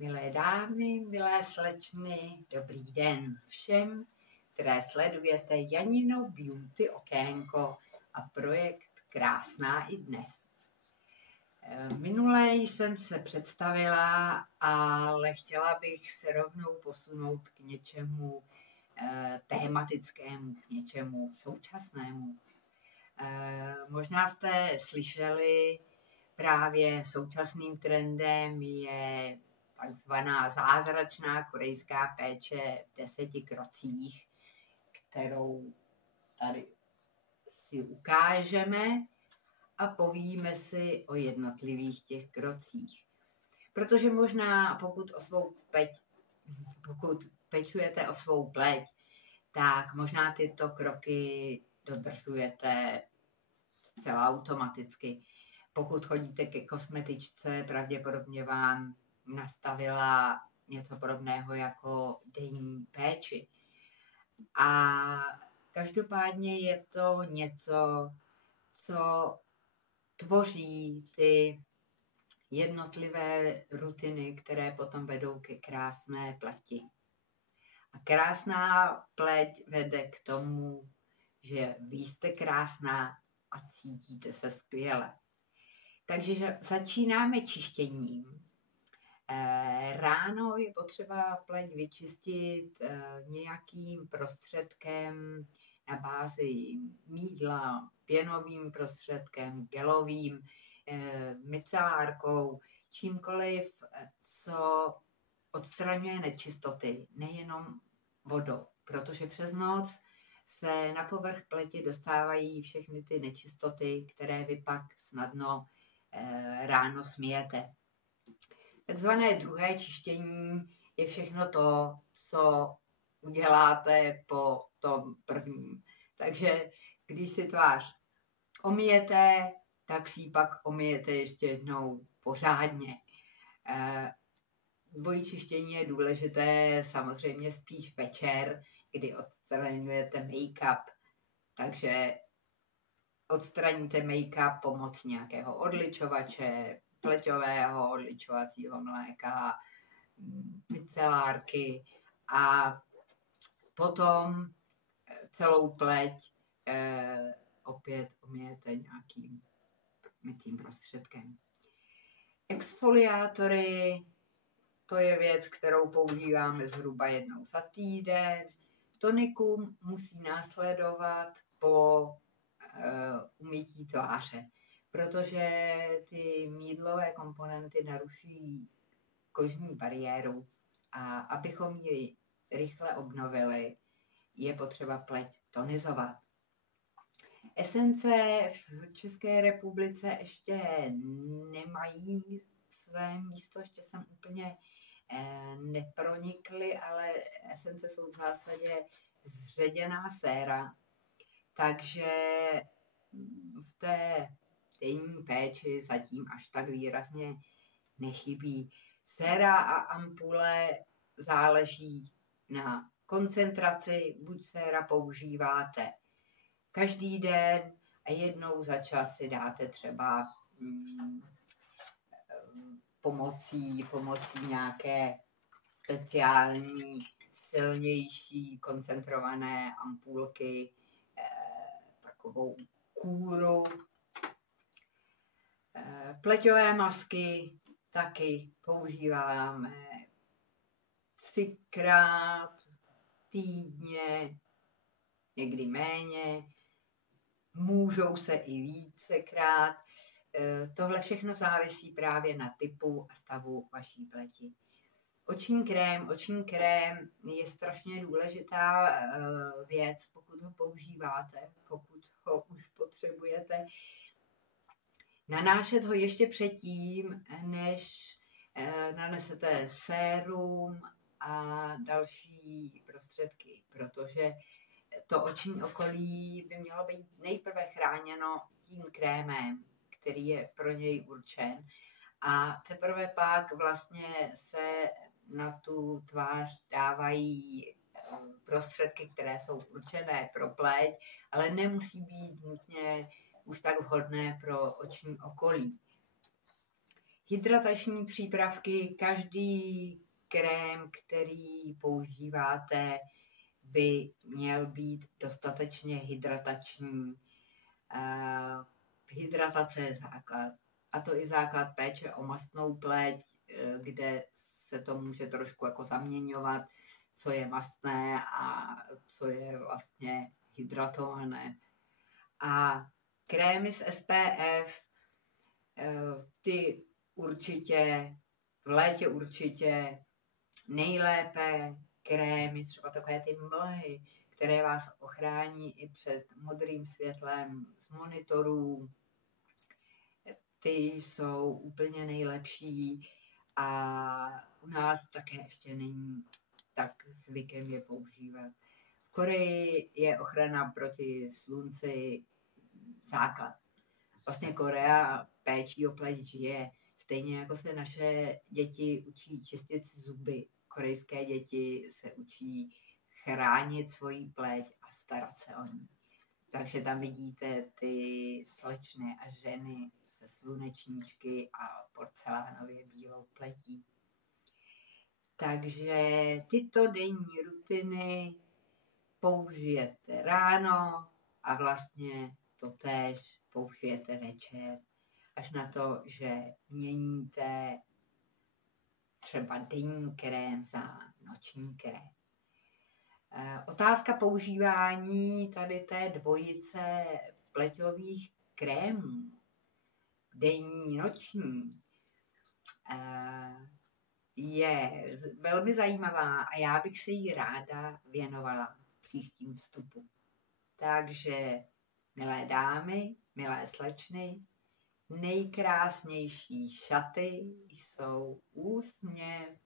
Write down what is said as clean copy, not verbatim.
Milé dámy, milé slečny, dobrý den všem, které sledujete Janino Beauty okénko a projekt Krásná i dnes. Minule jsem se představila, ale chtěla bych se rovnou posunout k něčemu tématickému, k něčemu současnému. Možná jste slyšeli, právě současným trendem je takzvaná zázračná korejská péče v 10 krocích, kterou tady si ukážeme a povíme si o jednotlivých těch krocích. Protože možná pokud pečujete o svou pleť, tak možná tyto kroky dodržujete zcela automaticky. Pokud chodíte ke kosmetičce, pravděpodobně vám nastavila něco podobného jako denní péči. A každopádně je to něco, co tvoří ty jednotlivé rutiny, které potom vedou ke krásné pleti. A krásná pleť vede k tomu, že vy jste krásná a cítíte se skvěle. Takže začínáme čištěním. Ráno je potřeba pleť vyčistit nějakým prostředkem na bázi mýdla, pěnovým prostředkem, gelovým, micelárkou, čímkoliv, co odstraňuje nečistoty, nejenom vodou, protože přes noc se na povrch pleti dostávají všechny ty nečistoty, které vy pak snadno ráno smijete. Takzvané druhé čištění je všechno to, co uděláte po tom prvním. Takže když si tvář omijete, tak si ji pak omijete ještě jednou pořádně. Dvojí čištění je důležité samozřejmě spíš večer, kdy odstraňujete make-up. Takže odstraníte make-up pomocí nějakého odličovače, pleťového, odličovacího mléka, micelárky a potom celou pleť opět umyjete nějakým mycím prostředkem. Exfoliátory, to je věc, kterou používáme zhruba jednou za týden. Tonikum musí následovat po umytí tváře, protože ty mýdlové komponenty naruší kožní bariéru a abychom ji rychle obnovili, je potřeba pleť tonizovat. Esence v České republice ještě nemají své místo, ještě jsem úplně nepronikly, ale esence jsou v zásadě zředěná séra, takže v té denní péči zatím až tak výrazně nechybí. Séra a ampule záleží na koncentraci, buď séra používáte každý den a jednou za čas si dáte třeba pomocí nějaké speciální, silnější, koncentrované ampulky, takovou kůru. Pleťové masky taky používáme 3krát týdně, někdy méně, můžou se i vícekrát. Tohle všechno závisí právě na typu a stavu vaší pleti. Oční krém je strašně důležitá věc, pokud ho používáte, pokud ho už potřebujete. Nanášet ho ještě předtím, než nanesete sérum a další prostředky, protože to oční okolí by mělo být nejprve chráněno tím krémem, který je pro něj určen, a teprve pak vlastně se na tu tvář dávají prostředky, které jsou určené pro pleť, ale nemusí být nutně už tak vhodné pro oční okolí. Hydratační přípravky, každý krém, který používáte, by měl být dostatečně hydratační. Hydratace je základ. A to i základ péče o mastnou pleť, kde se to může trošku jako zaměňovat, co je mastné a co je vlastně hydratované. A krémy z SPF, ty určitě, v létě určitě nejlépe krémy, třeba takové ty mlhy, které vás ochrání i před modrým světlem z monitorů. Ty jsou úplně nejlepší a u nás také ještě není tak zvykem je používat. V Koreji je ochrana proti slunci základ. Vlastně Korea péčí o pleť žije. Stejně jako se naše děti učí čistit zuby, korejské děti se učí chránit svoji pleť a starat se o ní. Takže tam vidíte ty slečny a ženy se slunečníčky a porcelánově bílou pletí. Takže tyto denní rutiny použijete ráno a vlastně totéž použijete večer. Až na to, že měníte třeba denní krém za noční krém. Otázka používání tady té dvojice pleťových krémů, denní, noční, je velmi zajímavá a já bych se jí ráda věnovala v příštím vstupu. Takže, milé dámy, milé slečny, nejkrásnější šaty jsou úsměv